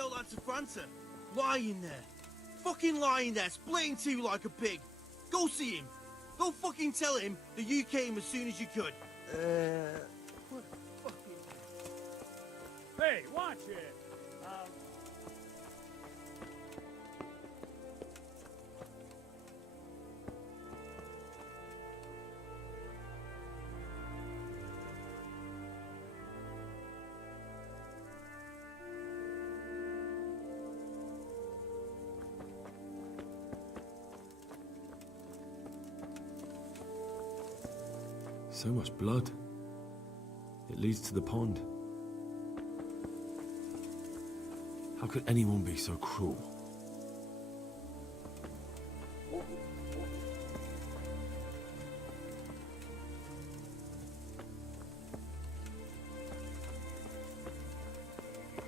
tell that to Franta. Lying there. Fucking lying there, splitting two like a pig. Go see him. Go fucking tell him that you came as soon as you could. What a fucking... Hey, watch it! So much blood. It leads to the pond. How could anyone be so cruel?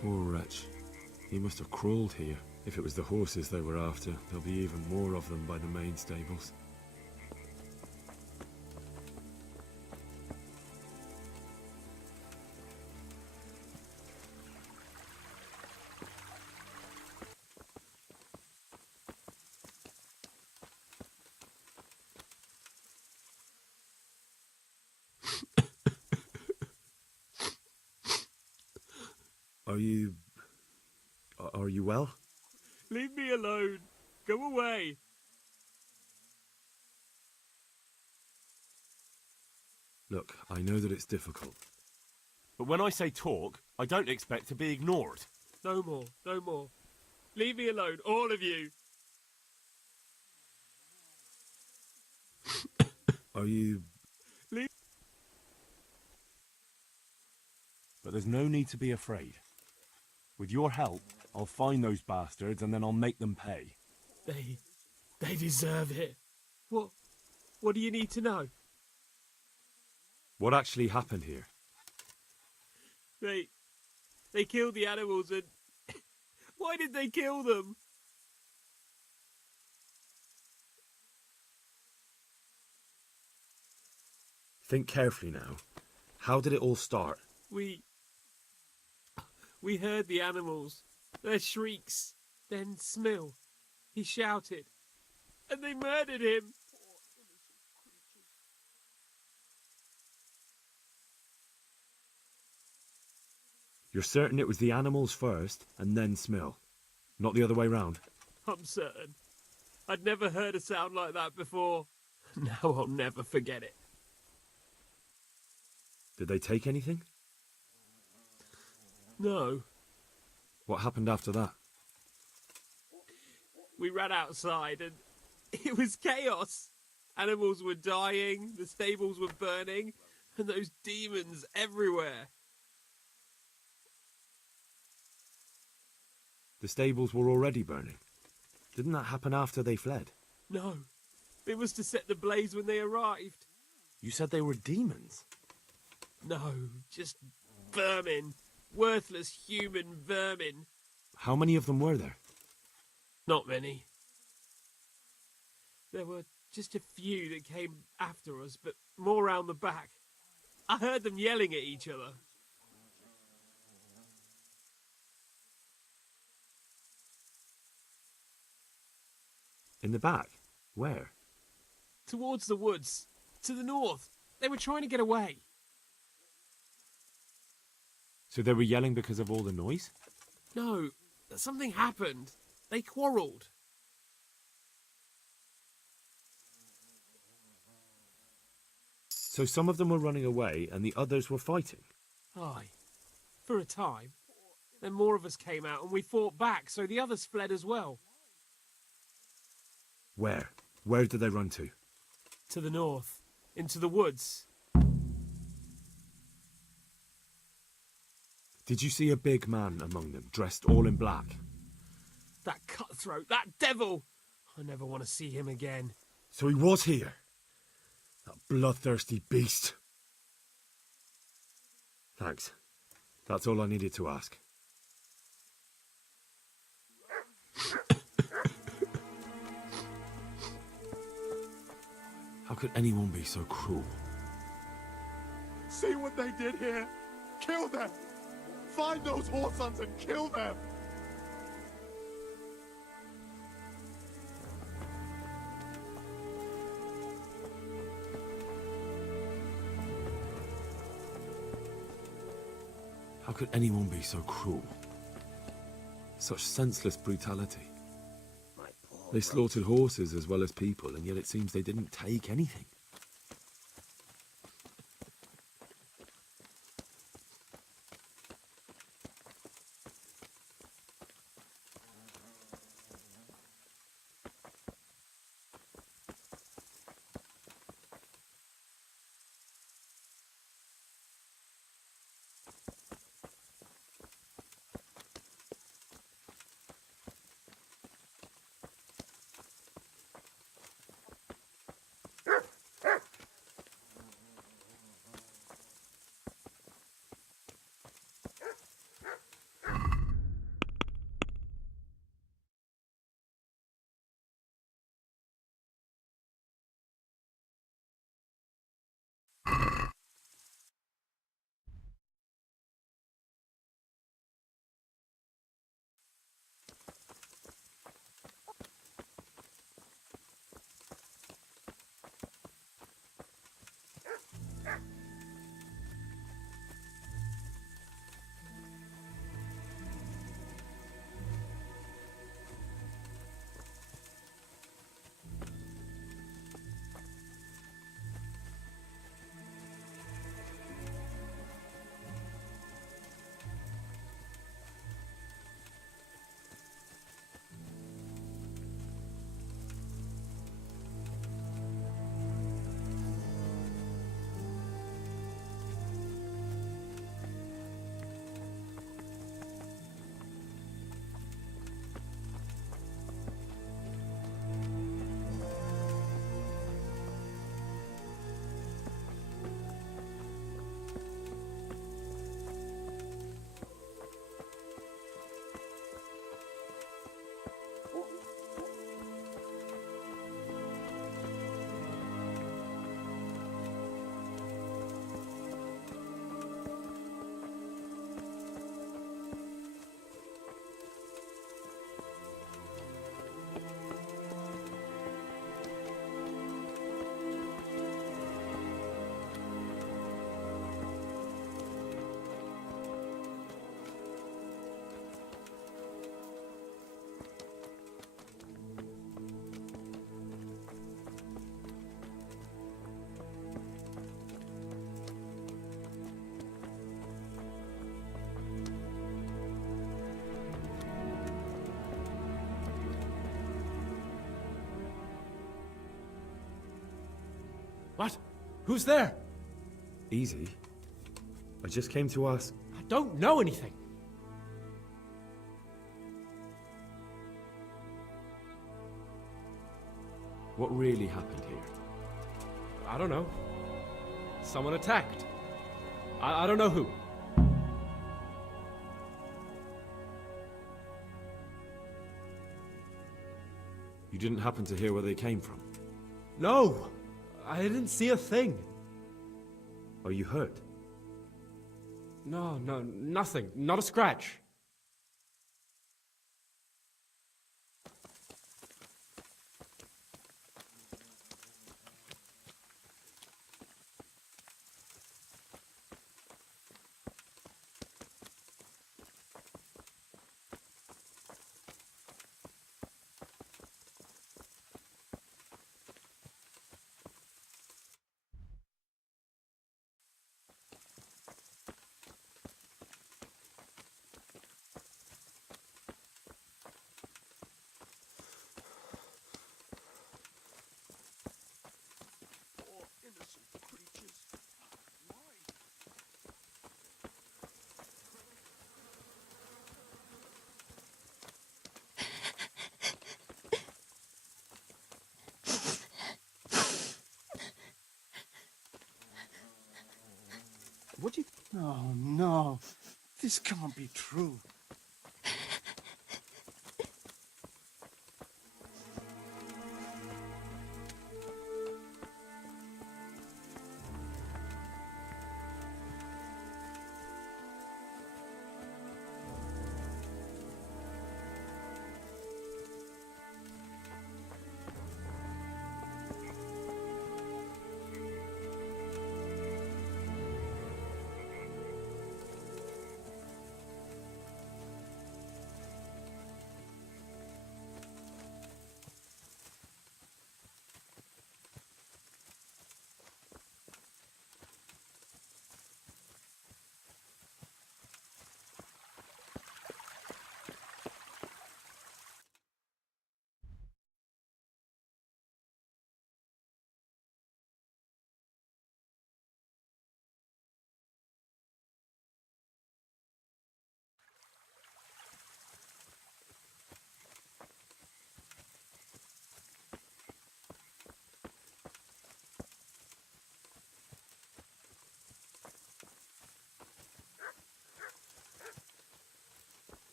Poor wretch. He must have crawled here. If it was the horses they were after, there'll be even more of them by the main stables. Are you well? Leave me alone. Go away. Look, I know that it's difficult. But when I say talk, I don't expect to be ignored. No more, no more. Leave me alone, all of you. Are you... But there's no need to be afraid. With your help, I'll find those bastards and then I'll make them pay. They deserve it. What do you need to know? What actually happened here? They killed the animals and... Why did they kill them? Think carefully now. How did it all start? We heard the animals, their shrieks, then Smill. He shouted, and they murdered him. You're certain it was the animals first, and then Smill? Not the other way round? I'm certain. I'd never heard a sound like that before. Now I'll never forget it. Did they take anything? No. What happened after that? We ran outside and it was chaos. Animals were dying, the stables were burning, and those demons everywhere. The stables were already burning. Didn't that happen after they fled? No. It was to set the blaze when they arrived. You said they were demons? No, just vermin. Worthless human vermin. How many of them were there? Not many. There were just a few that came after us, but more round the back. I heard them yelling at each other. In the back? Where? Towards the woods. To the north. They were trying to get away. So they were yelling because of all the noise? No, something happened. They quarrelled. So some of them were running away and the others were fighting? Aye. For a time. Then more of us came out and we fought back, so the others fled as well. Where? Where did they run to? To the north. Into the woods. Did you see a big man among them, dressed all in black? That cutthroat, that devil! I never want to see him again. So he was here? That bloodthirsty beast. Thanks. That's all I needed to ask. How could anyone be so cruel? See what they did here? Kill them! Find those whoresons and kill them! could anyone be so cruel? Such senseless brutality. My poor They slaughtered horses as well as people, and yet it seems they didn't take anything. What? Who's there? Easy. I just came to ask... I don't know anything. What really happened here? I don't know. Someone attacked. I don't know who. You didn't happen to hear where they came from? No! I didn't see a thing. Are you hurt? No, nothing. Not a scratch. Poor innocent creatures. Why? What do you... Oh, no. This can't be true.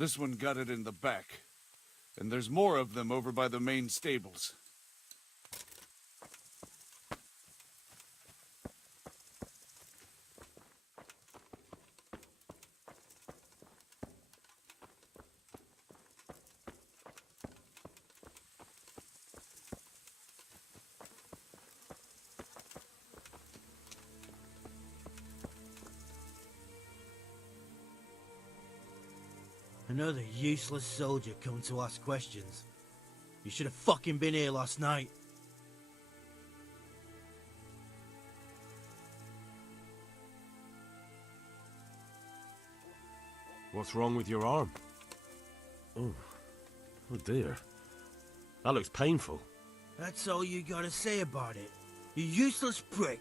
This one got it in the back. And there's more of them over by the main stables. Another useless soldier come to ask questions. You should have fucking been here last night. What's wrong with your arm? Oh dear. That looks painful. That's all you gotta say about it. You useless prick.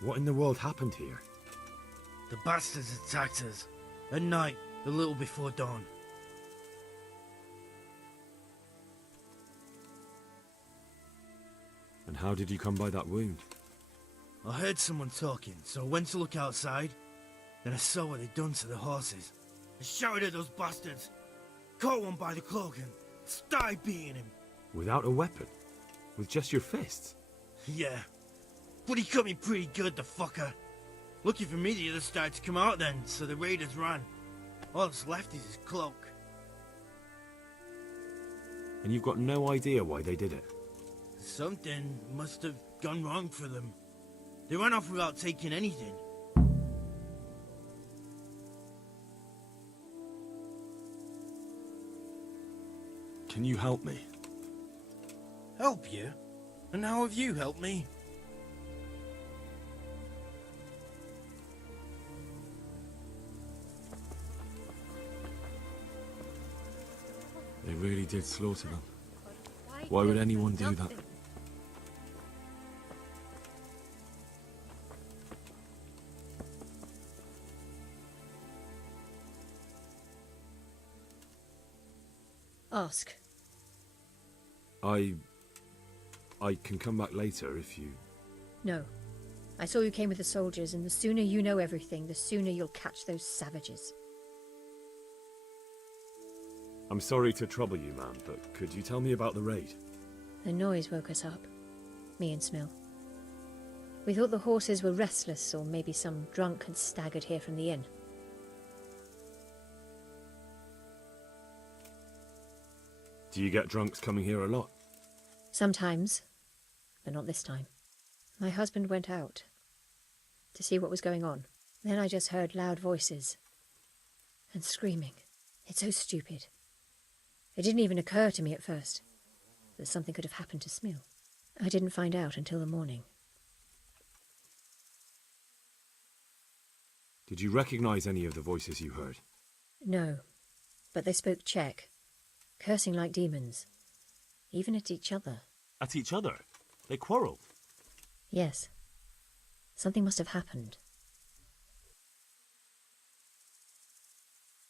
What in the world happened here? The bastards attacked us. At night, a little before dawn. And how did you come by that wound? I heard someone talking, so I went to look outside. Then I saw what they'd done to the horses. I shouted at those bastards. Caught one by the cloak and started beating him. Without a weapon? With just your fists? Yeah. But he cut me pretty good, the fucker. Lucky for me, the others started to come out then, so the raiders ran. All that's left is his cloak. And you've got no idea why they did it? Something must have gone wrong for them. They ran off without taking anything. Can you help me? Help you? And how have you helped me? They really did slaughter them. Why would anyone do that? Ask. I can come back later if you... No. I saw you came with the soldiers, and the sooner you know everything, the sooner you'll catch those savages. I'm sorry to trouble you, ma'am, but could you tell me about the raid? The noise woke us up. Me and Smill. We thought the horses were restless, or maybe some drunk had staggered here from the inn. Do you get drunks coming here a lot? Sometimes, but not this time. My husband went out to see what was going on. Then I just heard loud voices and screaming. It's so stupid. It didn't even occur to me at first that something could have happened to Smill. I didn't find out until the morning. Did you recognize any of the voices you heard? No, but they spoke Czech, cursing like demons, even at each other. At each other? They quarrelled? Yes. Something must have happened.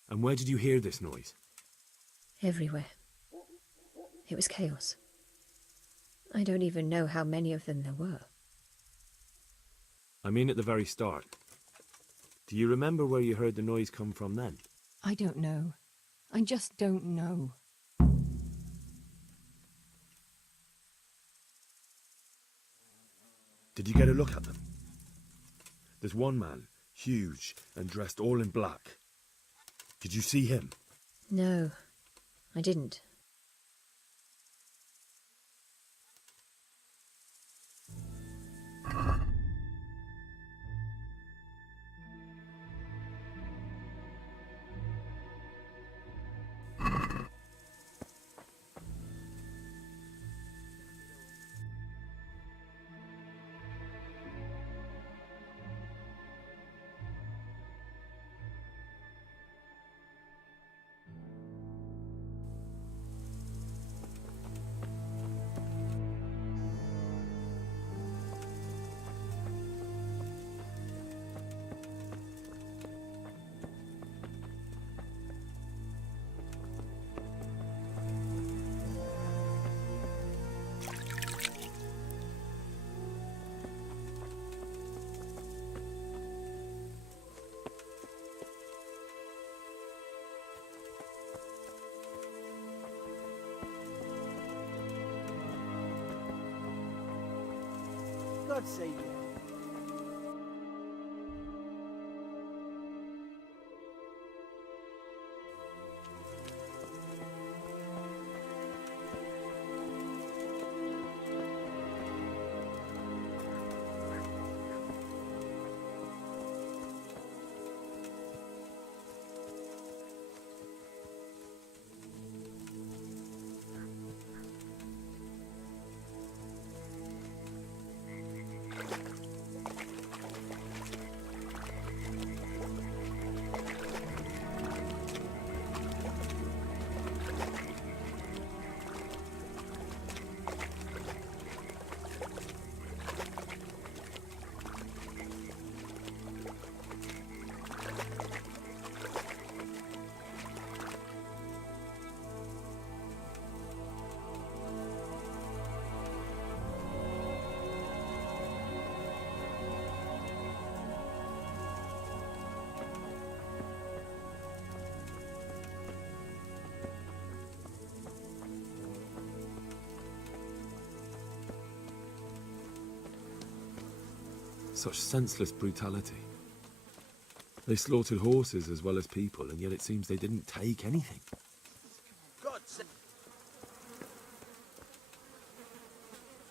And where did you hear this noise? Everywhere. It was chaos. I don't even know how many of them there were. I mean at the very start. Do you remember where you heard the noise come from then? I don't know. I just don't know. Did you get a look at them? There's one man, huge and dressed all in black. Did you see him? No, I didn't. God's sake. Such senseless brutality. They slaughtered horses as well as people, and yet it seems they didn't take anything. God's sake.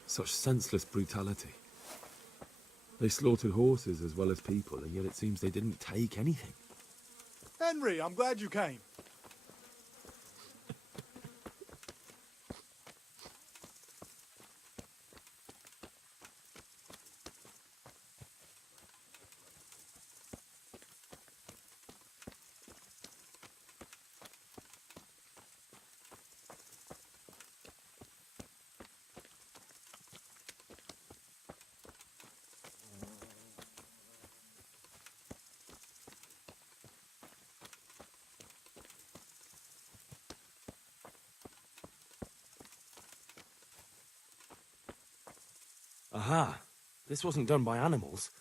Such senseless brutality. They slaughtered horses as well as people, and yet it seems they didn't take anything. Henry, I'm glad you came. Aha! This wasn't done by animals.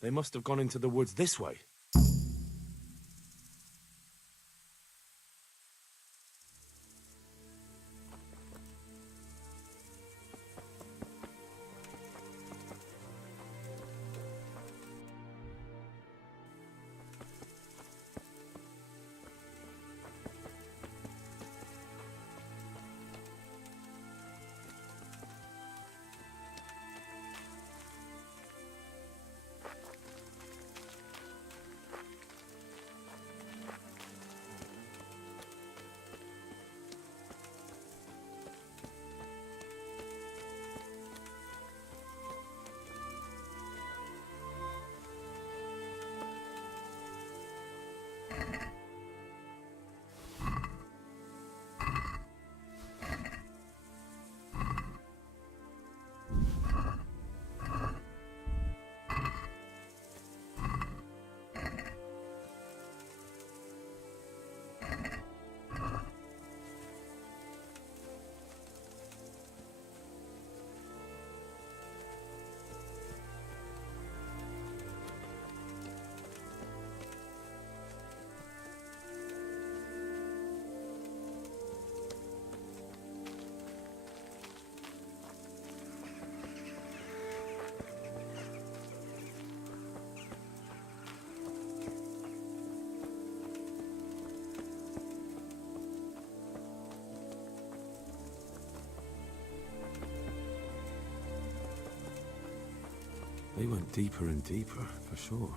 They must have gone into the woods this way. They went deeper and deeper, for sure.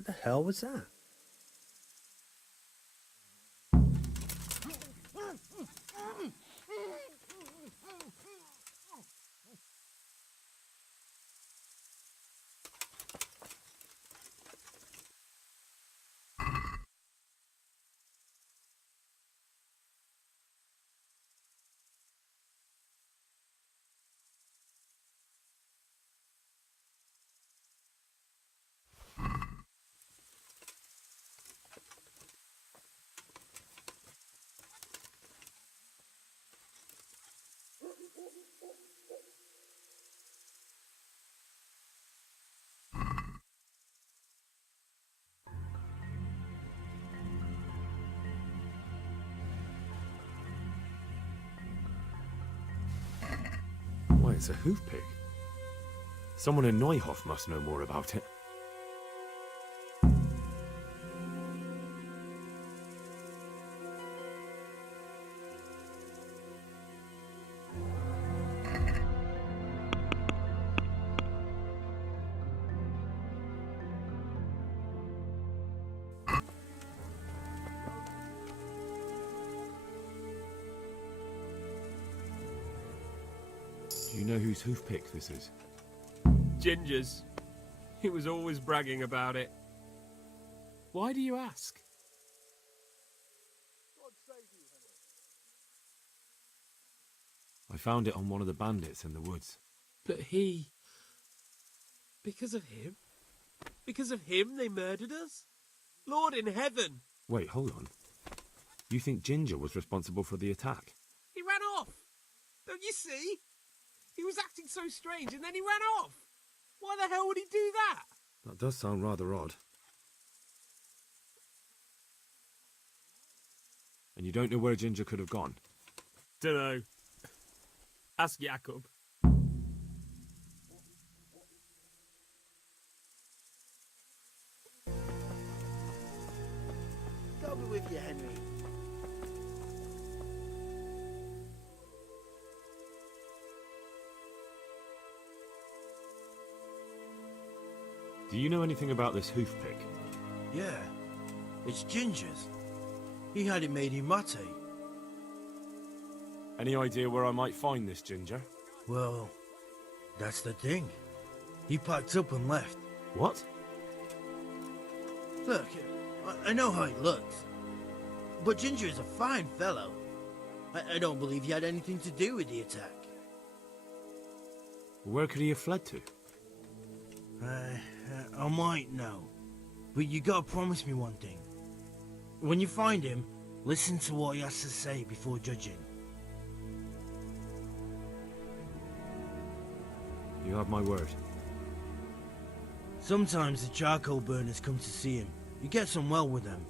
What the hell was that? Why, it's a hoof pick. Someone in Neuhof must know more about it. Do you know whose hoof pick this is? Ginger's. He was always bragging about it. Why do you ask? I found it on one of the bandits in the woods. But he... Because of him? Because of him they murdered us? Lord in heaven! Wait, hold on. You think Ginger was responsible for the attack? He ran off! Don't you see? He was acting so strange and then he ran off! Why the hell would he do that? That does sound rather odd. And you don't know where Ginger could have gone? Dunno. Ask Jakob. Go be with you, Henry. Do you know anything about this hoof pick? Yeah, it's Ginger's. He had it made in mate. Any idea where I might find this Ginger? Well, that's the thing. He packed up and left. What? Look, I know how he looks. But Ginger is a fine fellow. I don't believe he had anything to do with the attack. Where could he have fled to? I might know. But you gotta promise me one thing. When you find him, listen to what he has to say before judging. You have my word. Sometimes the charcoal burners come to see him. He gets on well with them.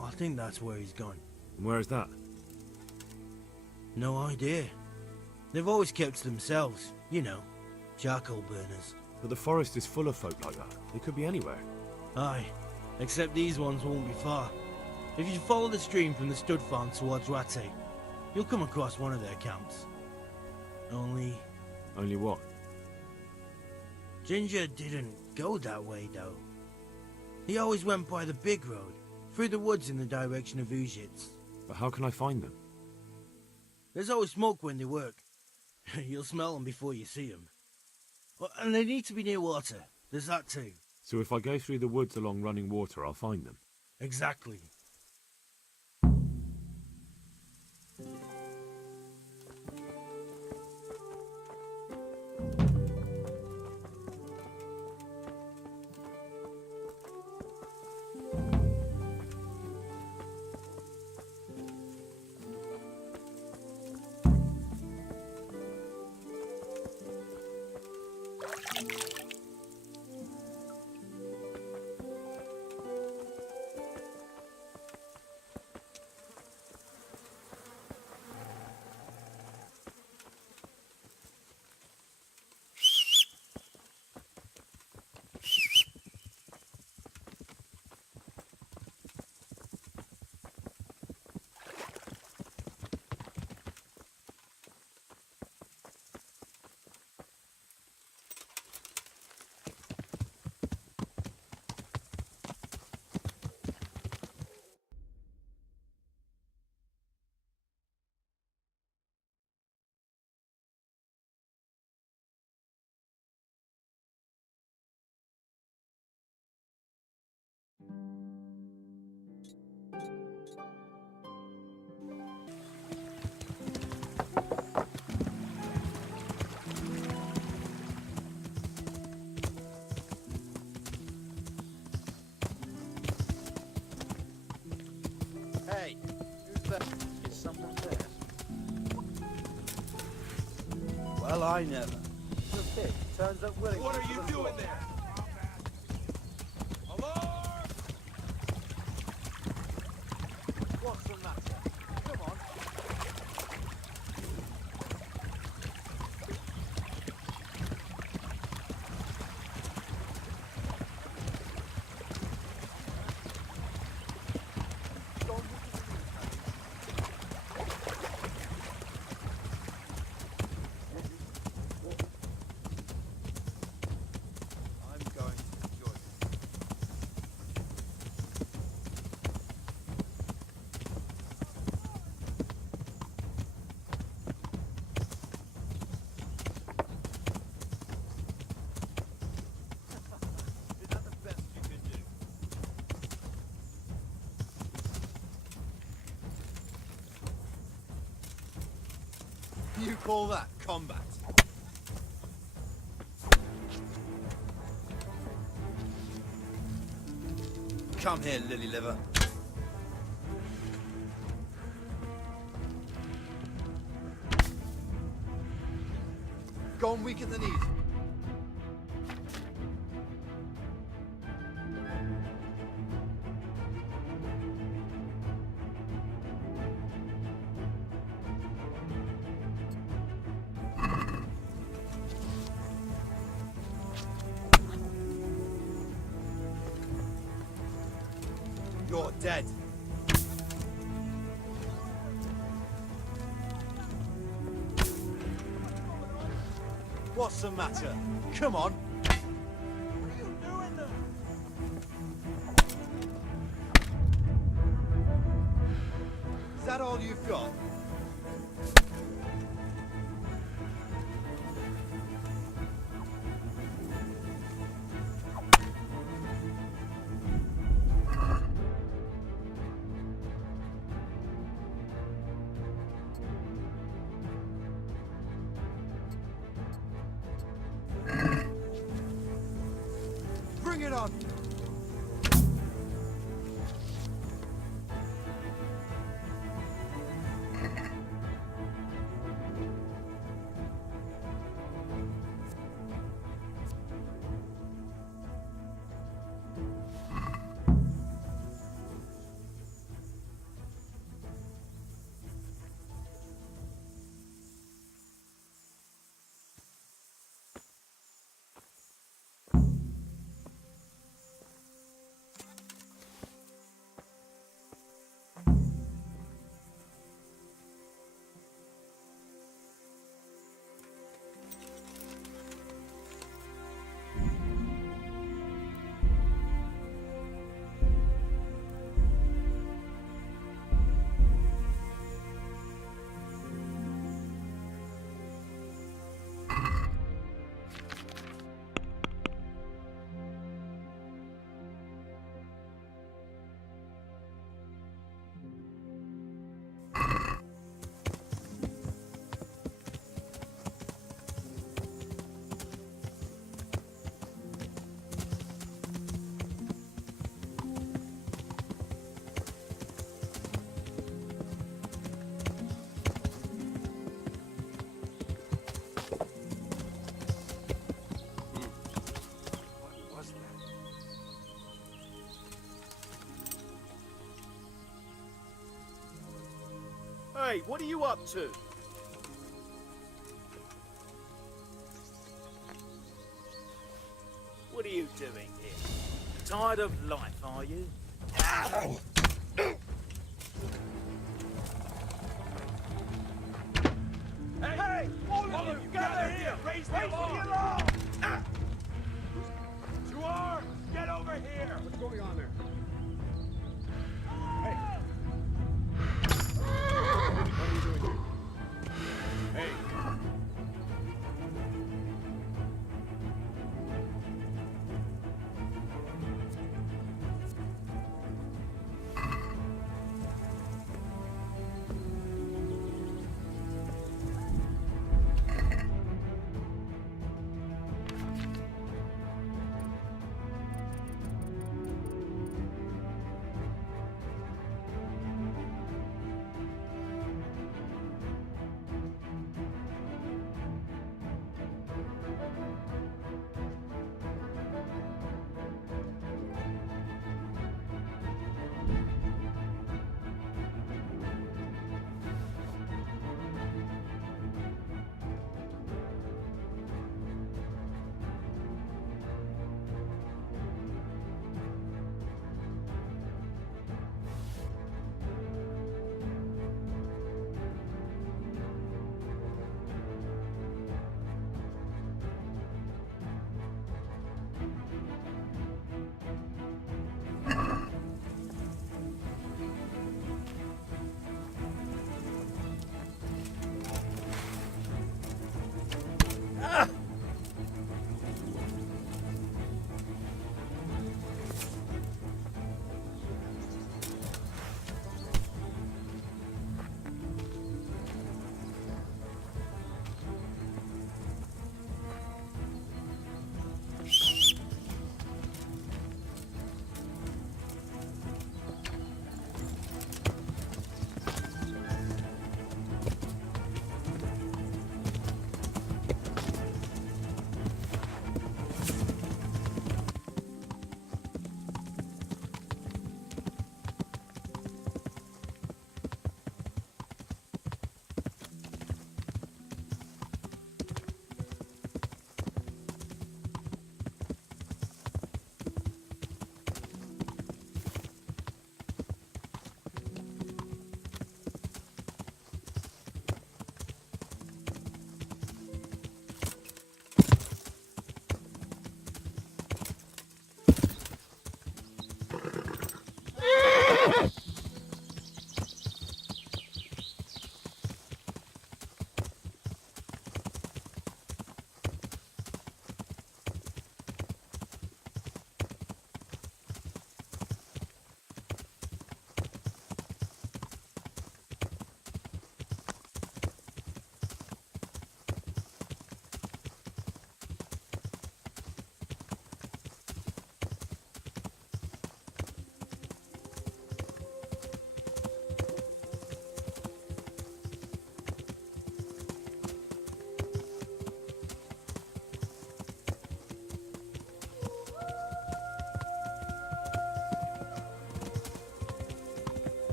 I think that's where he's gone. And where is that? No idea. They've always kept to themselves, you know, charcoal burners. But the forest is full of folk like that. They could be anywhere. Aye, except these ones won't be far. If you follow the stream from the stud farm towards Rate, you'll come across one of their camps. Only what? Ginger didn't go that way, though. He always went by the big road, through the woods in the direction of Uzhitz. But how can I find them? There's always smoke when they work. You'll smell them before you see them. And they need to be near water. There's that too. So if I go through the woods along running water, I'll find them? Exactly. Well, I never. The pig turns up willing. What are you doing there? Alarm! What's the matter? Come on. I'm going to enjoy it. Is that the best you can do? You call that combat? Come here, lily liver. Gone weak at the knees. You're dead. What's the matter? Come on. What are you doing there? Is that all you've got? Bring it on! Hey, what are you up to? What are you doing here? Tired of life, are you? Hey! All of you, gather here! Raise the alarm! To arms! Get over here! What's going on there? What are you doing here? Hey!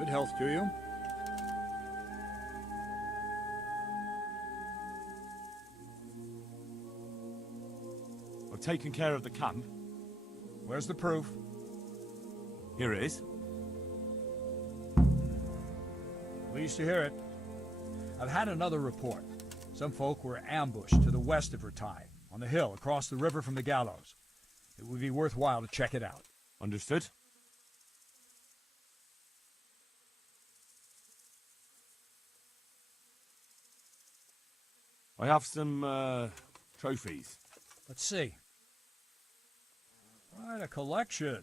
Good health to you. I've taken care of the camp. Where's the proof? Here it is. Pleased to hear it. I've had another report. Some folk were ambushed to the west of Vertai, on the hill across the river from the gallows. It would be worthwhile to check it out. Understood. I have some, trophies. Let's see. Quite a collection.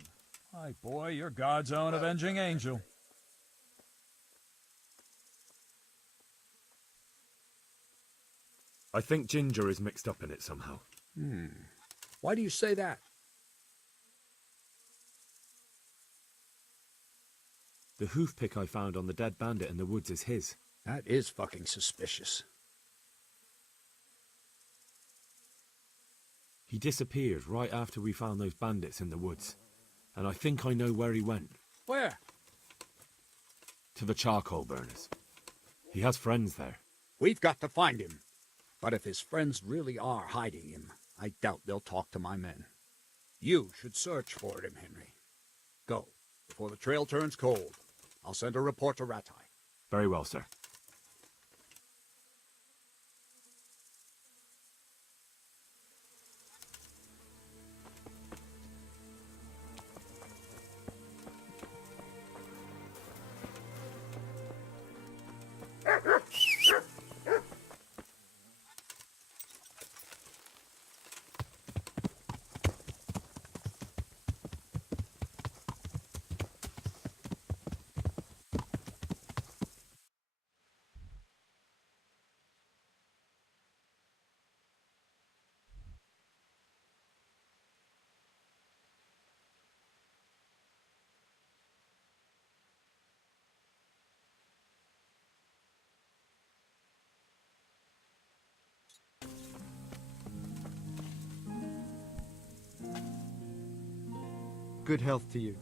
My boy, you're God's own avenging angel. I think Ginger is mixed up in it somehow. Why do you say that? The hoof pick I found on the dead bandit in the woods is his. That is fucking suspicious. He disappeared right after we found those bandits in the woods. And I think I know where he went. Where? To the charcoal burners. He has friends there. We've got to find him. But if his friends really are hiding him, I doubt they'll talk to my men. You should search for him, Henry. Go, before the trail turns cold. I'll send a report to Ratai. Very well, sir. Good health to you.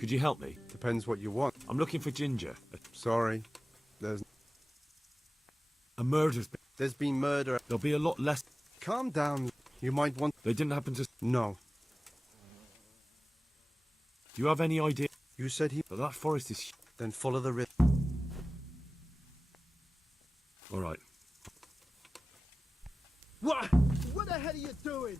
Could you help me? Depends what you want. I'm looking for Ginger. Sorry, there's... A murder's been... There's been murder. There'll be a lot less... Calm down. You might want... They didn't happen to... No. Do you have any idea? You said he... But that forest is... Then follow the river. All right. What? What the hell are you doing?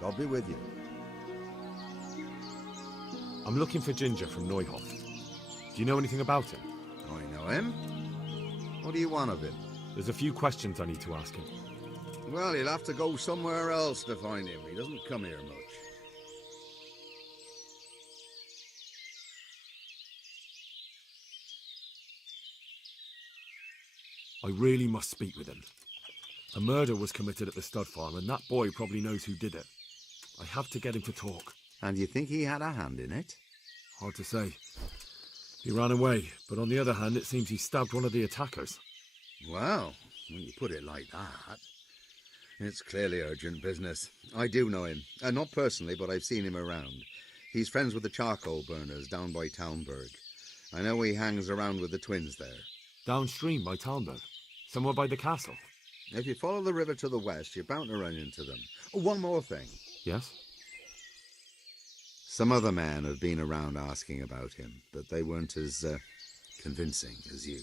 God be with you. I'm looking for Ginger from Neuhof. Do you know anything about him? I know him. What do you want of him? There's a few questions I need to ask him. Well, he'll have to go somewhere else to find him. He doesn't come here much. I really must speak with him. A murder was committed at the stud farm, and that boy probably knows who did it. I have to get him to talk. And you think he had a hand in it? Hard to say. He ran away, but on the other hand, it seems he stabbed one of the attackers. Well, when you put it like that, it's clearly urgent business. I do know him. Not personally, but I've seen him around. He's friends with the charcoal burners down by Townburg. I know he hangs around with the twins there. Downstream by Townburg? Somewhere by the castle? If you follow the river to the west, you're bound to run into them. Oh, one more thing. Yes? Some other men have been around asking about him, but they weren't as convincing as you.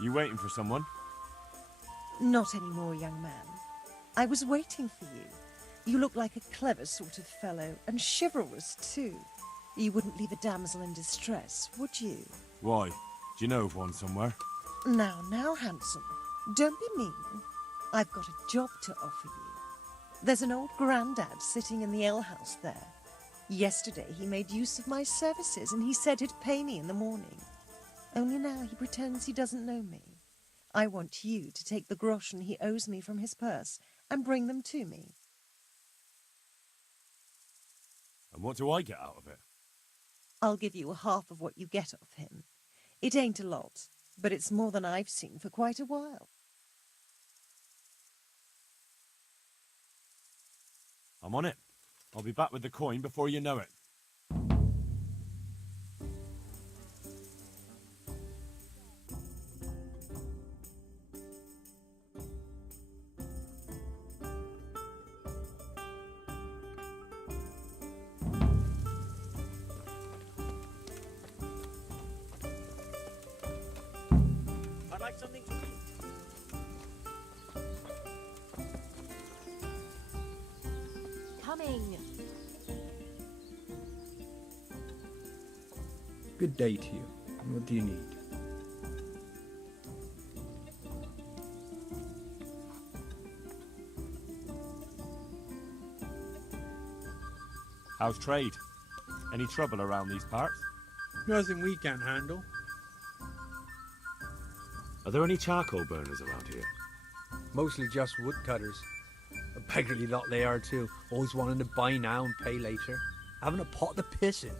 You waiting for someone? Not anymore, young man. I was waiting for you. You look like a clever sort of fellow, and chivalrous too. You wouldn't leave a damsel in distress, would you? Why? Do you know of one somewhere? Now, handsome. Don't be mean. I've got a job to offer you. There's an old grandad sitting in the alehouse there. Yesterday he made use of my services, and he said he'd pay me in the morning. Only now he pretends he doesn't know me. I want you to take the groschen he owes me from his purse and bring them to me. And what do I get out of it? I'll give you half of what you get of him. It ain't a lot, but it's more than I've seen for quite a while. I'm on it. I'll be back with the coin before you know it. I'd like something to eat. Coming. Good day to you. What do you need? How's trade? Any trouble around these parts? Nothing we can't handle. Are there any charcoal burners around here? Mostly just woodcutters. A beggarly lot they are too, always wanting to buy now and pay later. Having a pot to piss in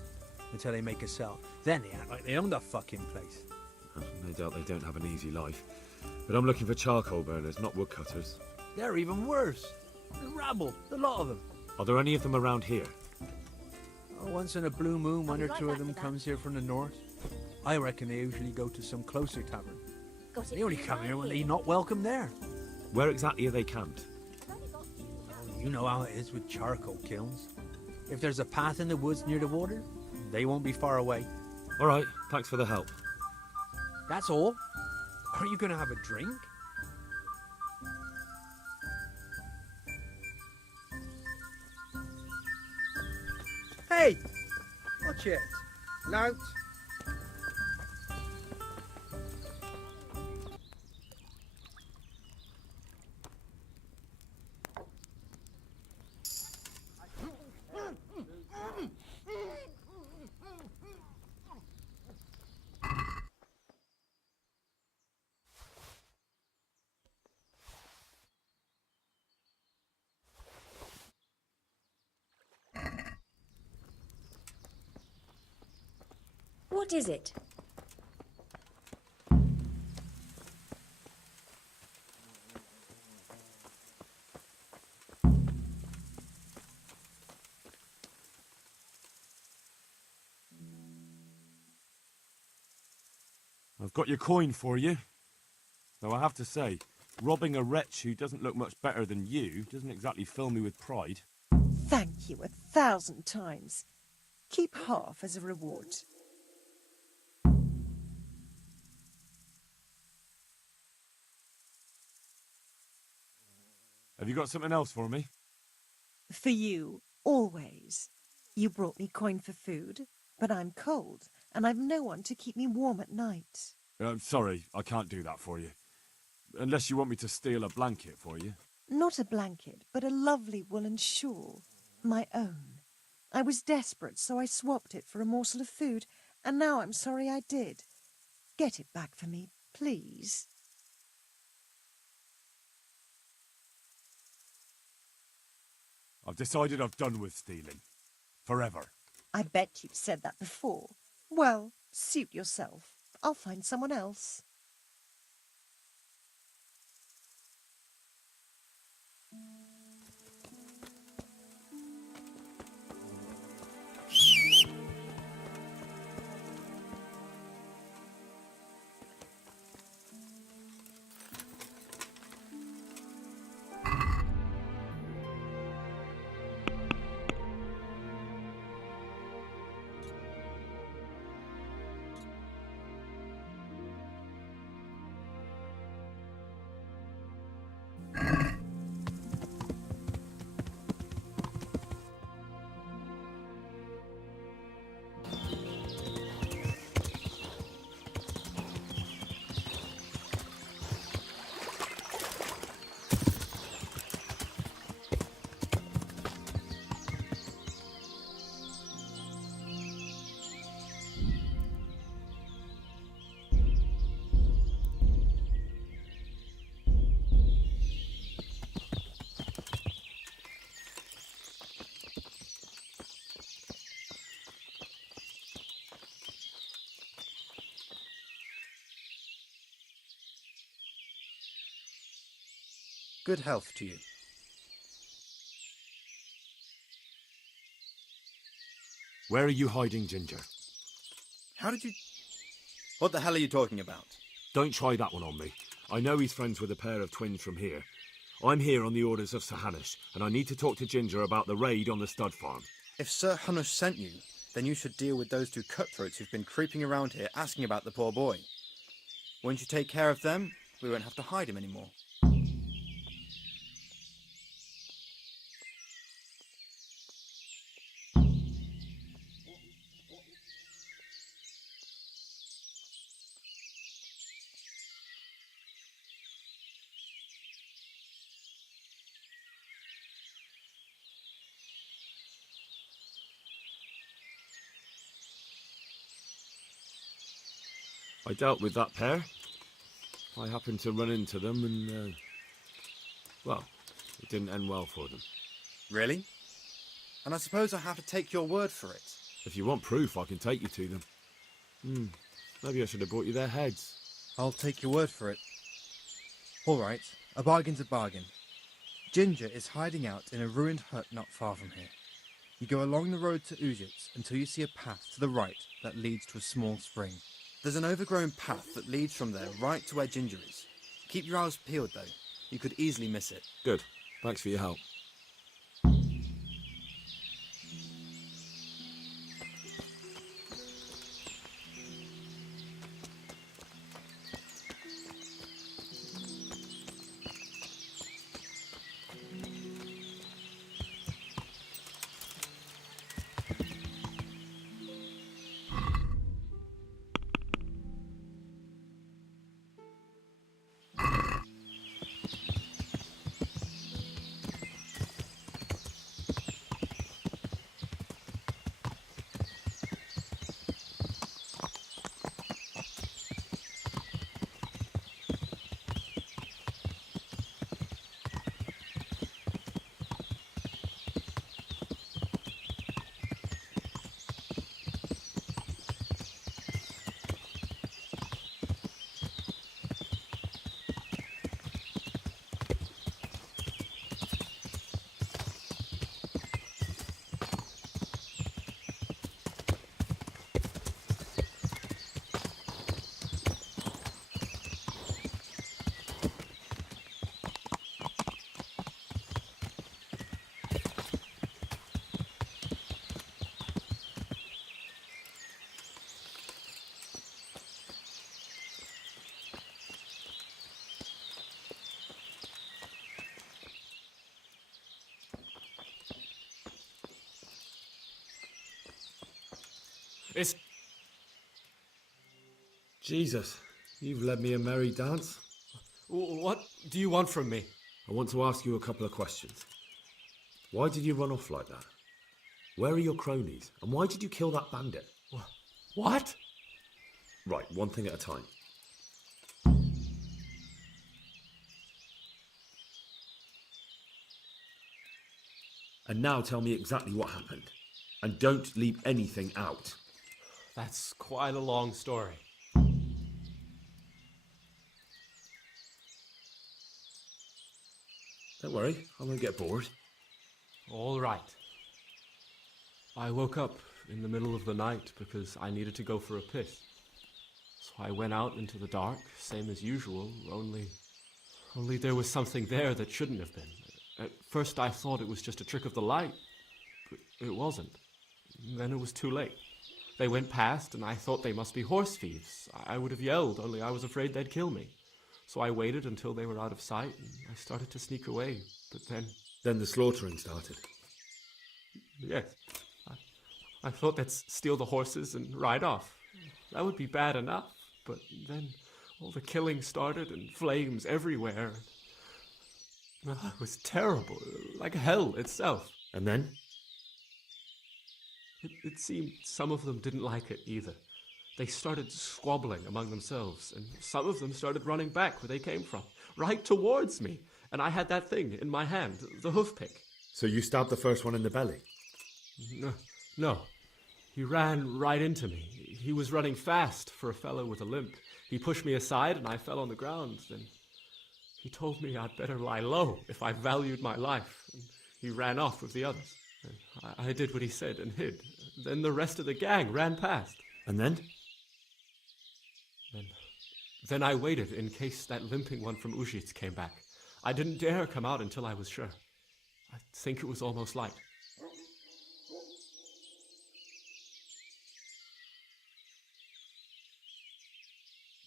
until they make a sell. Then they act like they own the fucking place. No doubt they don't have an easy life. But I'm looking for charcoal burners, not woodcutters. They're even worse. The rabble, the lot of them. Are there any of them around here? Oh, once in a blue moon, one or two of them comes here from the north. I reckon they usually go to some closer tavern. They only come here when they're not welcome there. Where exactly are they camped? You know how it is with charcoal kilns. If there's a path in the woods near the water, they won't be far away. All right, thanks for the help. That's all? Are you going to have a drink? Hey! Watch it. Lout. What is it? I've got your coin for you. Though I have to say, robbing a wretch who doesn't look much better than you doesn't exactly fill me with pride. Thank you 1,000 times. Keep half as a reward. Have you got something else for me? For you, always. You brought me coin for food, but I'm cold, and I've no one to keep me warm at night. I'm sorry, I can't do that for you. Unless you want me to steal a blanket for you. Not a blanket, but a lovely woolen shawl. My own. I was desperate, so I swapped it for a morsel of food, and now I'm sorry I did. Get it back for me, please. I've decided I've done with stealing. Forever. I bet you've said that before. Well, suit yourself. I'll find someone else. Good health to you. Where are you hiding Ginger? How did you... What the hell are you talking about? Don't try that one on me. I know he's friends with a pair of twins from here. I'm here on the orders of Sir Hanush, and I need to talk to Ginger about the raid on the stud farm. If Sir Hanush sent you, then you should deal with those two cutthroats who've been creeping around here asking about the poor boy. Once you take care of them, we won't have to hide him anymore. I dealt with that pair. I happened to run into them and, well, it didn't end well for them. Really? And I suppose I have to take your word for it. If you want proof, I can take you to them. Maybe I should have brought you their heads. I'll take your word for it. All right, a bargain's a bargain. Ginger is hiding out in a ruined hut not far from here. You go along the road to Ujits until you see a path to the right that leads to a small spring. There's an overgrown path that leads from there right to where Ginger is. Keep your eyes peeled, though. You could easily miss it. Good. Thanks for your help. It's... Jesus, you've led me a merry dance. What do you want from me? I want to ask you a couple of questions. Why did you run off like that? Where are your cronies? And why did you kill that bandit? What? Right, one thing at a time. And now tell me exactly what happened. And don't leave anything out. That's quite a long story. Don't worry, I won't get bored. All right. I woke up in the middle of the night because I needed to go for a piss. So I went out into the dark, same as usual, only there was something there that shouldn't have been. At first I thought it was just a trick of the light, but it wasn't. Then it was too late. They went past and I thought they must be horse thieves. I would have yelled, only I was afraid they'd kill me. So I waited until they were out of sight and I started to sneak away, but then... Then the slaughtering started. Yes. I thought they'd steal the horses and ride off. That would be bad enough, but then all the killing started and flames everywhere. It was terrible, like hell itself. And then? It seemed some of them didn't like it either. They started squabbling among themselves, and some of them started running back where they came from, right towards me. And I had that thing in my hand, the hoof pick. So you stabbed the first one in the belly? No. He ran right into me. He was running fast for a fellow with a limp. He pushed me aside and I fell on the ground. Then He told me I'd better lie low if I valued my life, and he ran off with the others. And I did what he said and hid. Then the rest of the gang ran past. And then? Then I waited in case that limping one from Ujits came back. I didn't dare come out until I was sure. I think it was almost light.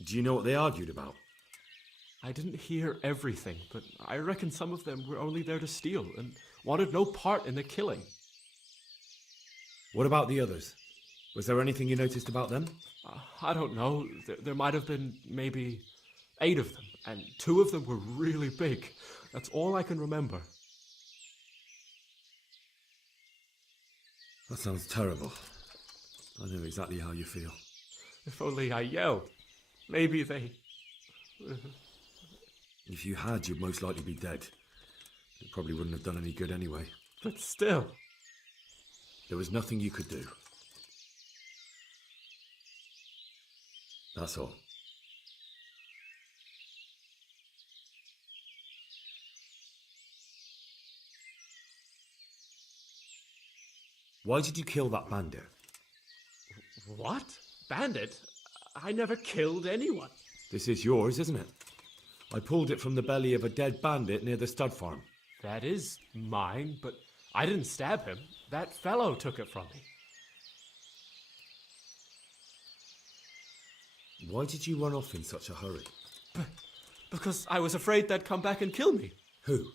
Do you know what they argued about? I didn't hear everything, but I reckon some of them were only there to steal and wanted no part in the killing. What about the others? Was there anything you noticed about them? I don't know. There might have been maybe 8 of them, and 2 of them were really big. That's all I can remember. That sounds terrible. I know exactly how you feel. If only I yelled. Maybe they... If you had, you'd most likely be dead. It probably wouldn't have done any good anyway. But still... There was nothing you could do. That's all. Why did you kill that bandit? What? Bandit? I never killed anyone. This is yours, isn't it? I pulled it from the belly of a dead bandit near the stud farm. That is mine, but I didn't stab him. That fellow took it from me. Why did you run off in such a hurry? Because I was afraid they'd come back and kill me. Who?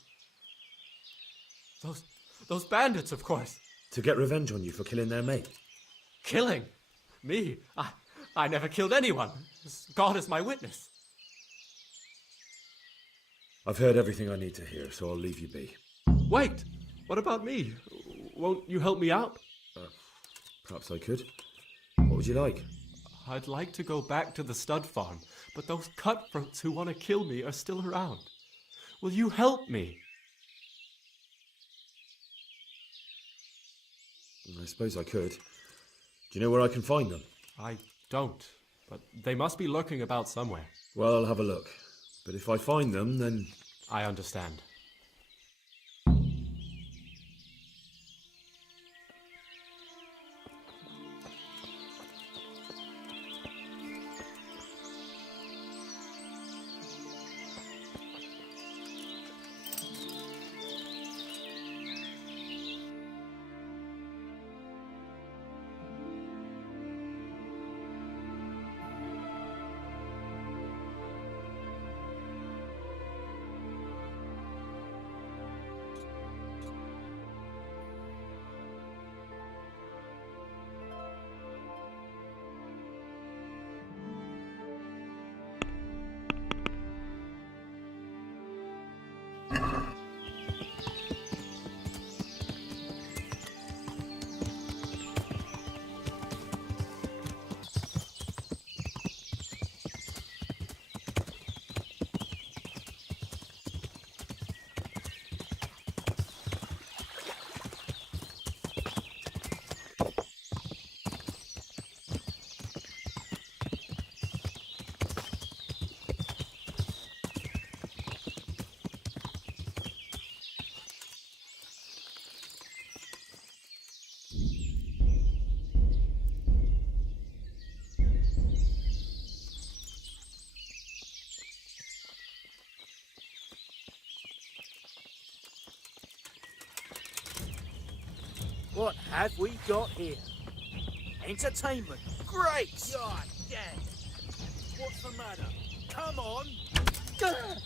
Those bandits, of course. To get revenge on you for killing their mate? Killing? Me? I never killed anyone. God is my witness. I've heard everything I need to hear, so I'll leave you be. Wait! What about me? Won't you help me out? Perhaps I could. What would you like? I'd like to go back to the stud farm, but those cutthroats who want to kill me are still around. Will you help me? I suppose I could. Do you know where I can find them? I don't, but they must be lurking about somewhere. Well, I'll have a look. But if I find them, then... I understand. What have we got here? Entertainment. Great! God damn! What's the matter? Come on! Thanks.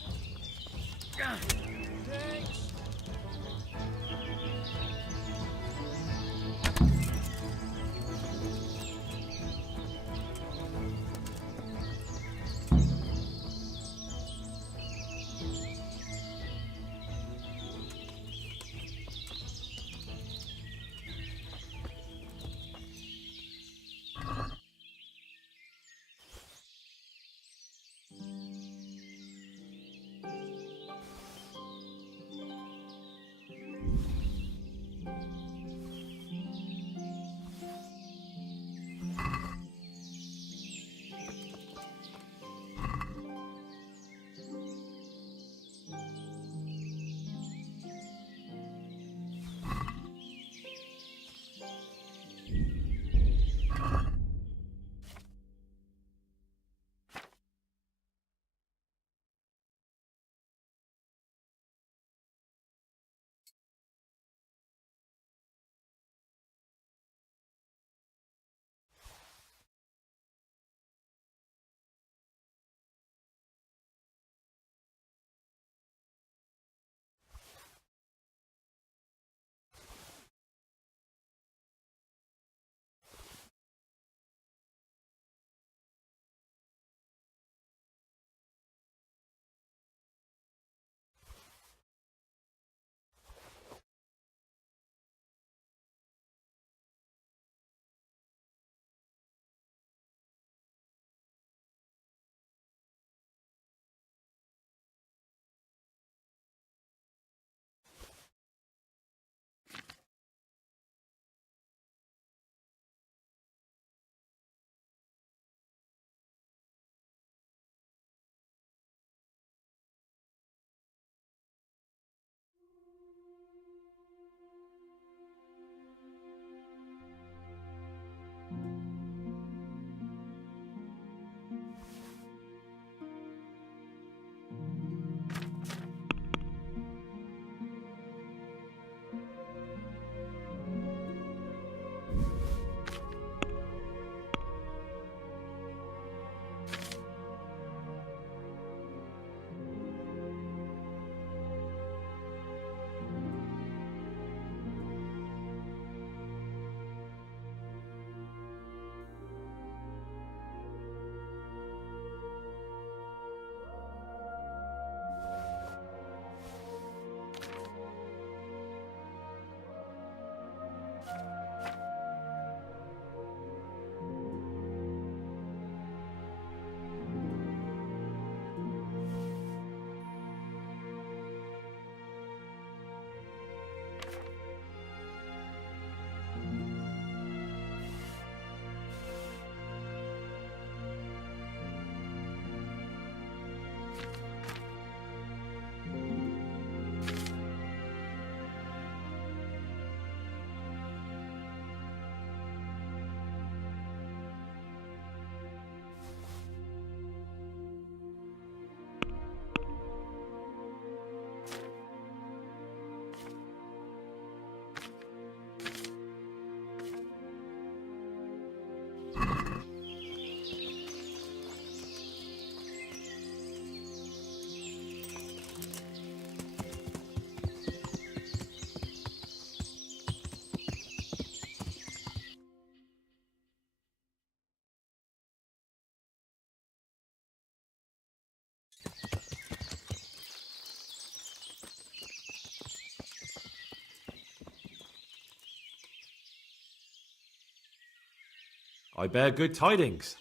I bear good tidings.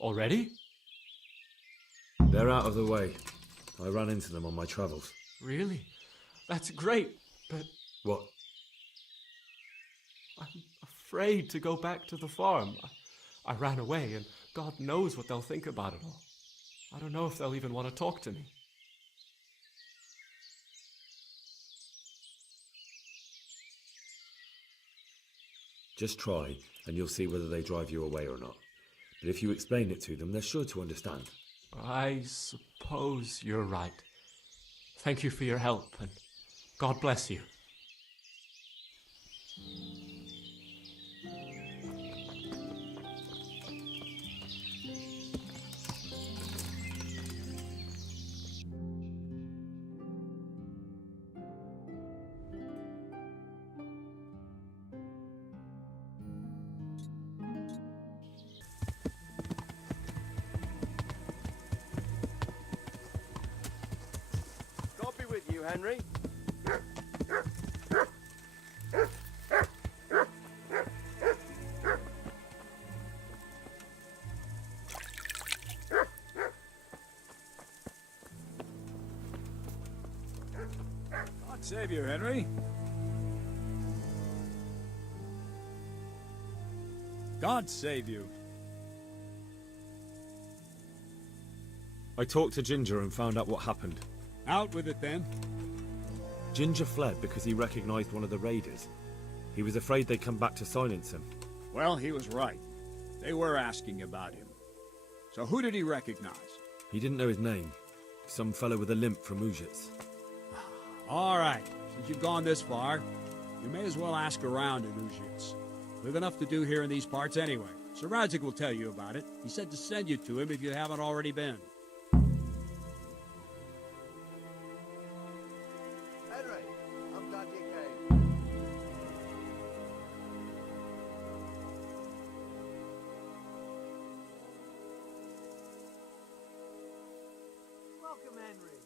Already? They're out of the way. I ran into them on my travels. Really? That's great, but What? I'm afraid to go back to the farm. I ran away, and God knows what they'll think about it all. I don't know if they'll even want to talk to me. Just try, and you'll see whether they drive you away or not. But if you explain it to them, they're sure to understand. I suppose you're right. Thank you for your help, and God bless you. God be with you, Henry. God save you, Henry. God save you. I talked to Ginger and found out what happened. Out with it, then. Ginger fled because he recognized one of the raiders. He was afraid they'd come back to silence him. Well, he was right. They were asking about him. So who did he recognize? He didn't know his name. Some fellow with a limp from Ujits. All right. Since you've gone this far, you may as well ask around in Ujits. We've enough to do here in these parts anyway. Sir Radzik will tell you about it. He said to send you to him if you haven't already been. Henry, I'm glad you came. Welcome, Henry.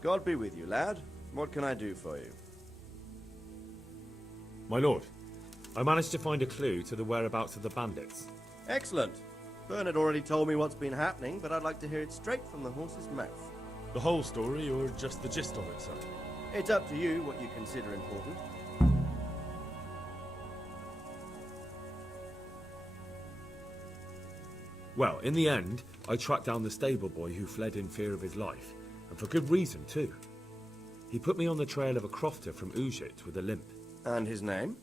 God be with you, lad. What can I do for you? My lord, I managed to find a clue to the whereabouts of the bandits. Excellent. Bernard already told me what's been happening, but I'd like to hear it straight from the horse's mouth. The whole story, or just the gist of it, sir? It's up to you what you consider important. Well, in the end, I tracked down the stable boy who fled in fear of his life, and for good reason, too. He put me on the trail of a crofter from Ujit with a limp. And his name?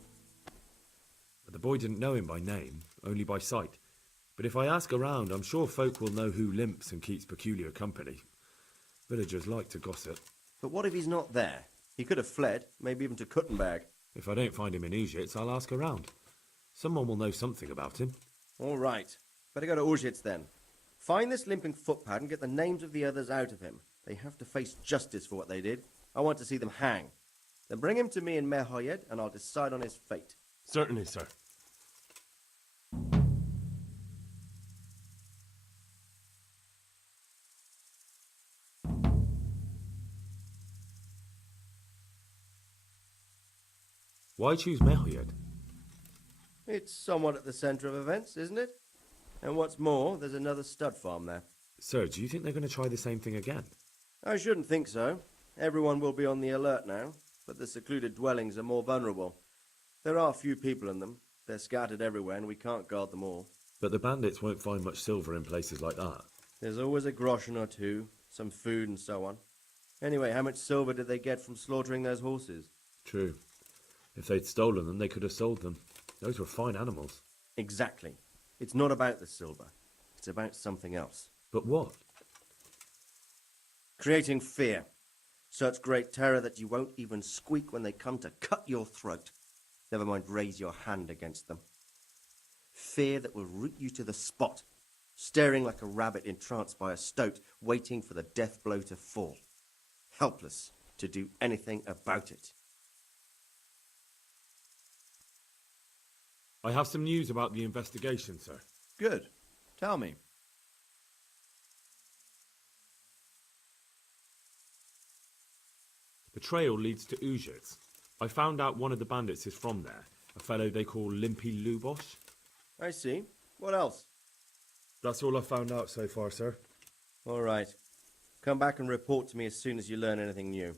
But the boy didn't know him by name, only by sight. But if I ask around, I'm sure folk will know who limps and keeps peculiar company. Villagers like to gossip. But what if he's not there? He could have fled, maybe even to Kuttenberg. If I don't find him in Ujits, I'll ask around. Someone will know something about him. All right. Better go to Ujits then. Find this limping footpad and get the names of the others out of him. They have to face justice for what they did. I want to see them hang. Then bring him to me in Merhoyed and I'll decide on his fate. Certainly, sir. Why choose Merhoyed? It's somewhat at the centre of events, isn't it? And what's more, there's another stud farm there. Sir, do you think they're going to try the same thing again? I shouldn't think so. Everyone will be on the alert now, but the secluded dwellings are more vulnerable. There are few people in them. They're scattered everywhere and we can't guard them all. But the bandits won't find much silver in places like that. There's always a groschen or two, some food and so on. Anyway, how much silver did they get from slaughtering those horses? True. If they'd stolen them, they could have sold them. Those were fine animals. Exactly. It's not about the silver. It's about something else. But what? Creating fear. Such great terror that you won't even squeak when they come to cut your throat. Never mind raise your hand against them. Fear that will root you to the spot, staring like a rabbit entranced by a stoat, waiting for the death blow to fall. Helpless to do anything about it. I have some news about the investigation, sir. Good. Tell me. The trail leads to Uzhitz. I found out one of the bandits is from there, a fellow they call Limpy Lubosh. I see. What else? That's all I've found out so far, sir. All right. Come back and report to me as soon as you learn anything new.